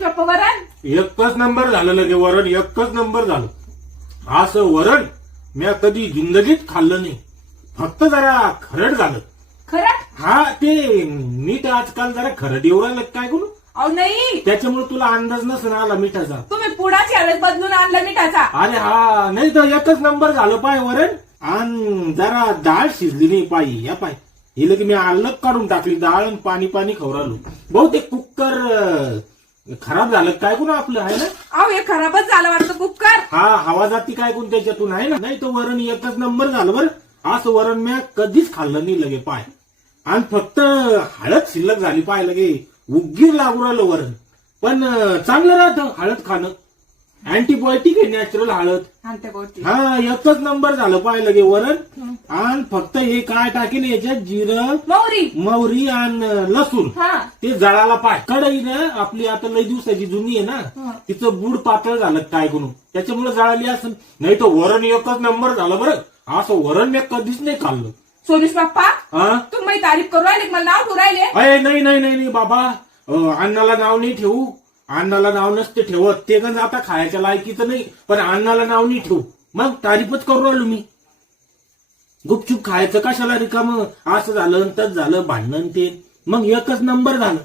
सोनीच बाप्पा वरण एकच नंबर झालं लगे वरण, एकच नंबर झालं. असं वरण मी कधी जिंदगीत खाल्लं नाही. फक्त जरा खरड झालं. खरं हा ते मीठ आजकाल जरा खरड येऊ राहिलं काय करू, अहो नाही, त्याच्यामुळे तुला अंदाज नसेल आला मिठाचा. तुम्ही पुडाची हळद बदलून आणलं मिठाचा. अरे हा नाही तर एकच नंबर झालं पाय वरण. आणि जरा डाळ शिजली नाही पायी या पाय. हिला की मी अलग काढून टाकली डाळ आणि पाणी पाणी खवरालो. बहुतेक कुकर खराब झालं काय कोण आपलं आहे ना. अहो हे खराबच झालं वाटतं कुकर. हा हवा जाती काय कोण त्याच्यातून आहे ना. नाही तर वरण एकच नंबर झालं बरं. असं वरण मी कधीच खाल्लं नाही लगे पाय. आणि फक्त हळद शिल्लक झाली पाय लगे उग्गीर लागू राहिलं वरण. पण चांगलं राहतं हळद खाणं. अँटीबायोटिक आहे नॅचरल हळद. हा एकच नंबर झालं पाय लगे वरण. आणि फक्त हे काय टाकेल याच्यात जिरं मोहरी आणि लसूण ते जळाला पाय. कढई ना आपली आता लई दिवसाची जुनी आहे ना, तिचं बूड पातळ झालं काय करून त्याच्यामुळे जळाली असं. नाही तर वरण एकच नंबर झालं बरं. असं वरण मी कधीच नाही खाल्लं. सोनीश बाप्पा तुम्ही तारीफ करू राहिले, मला नाव ठेवू राहिले. अरे नाही नाही नाही बाबा, अण्णाला नाव नाही ठेवू. अण्णाला नाव नसते ठेवत, ते गंज आता खायच्या लायकीचं नाही. पण अण्णाला नाव नाही ठेवू. मग तारीफच करू राहिलो मी. गुपचूप खायचं कशाला रिकामं. असं झालं तच झालं भांडण ते. मग एकच नंबर झालं.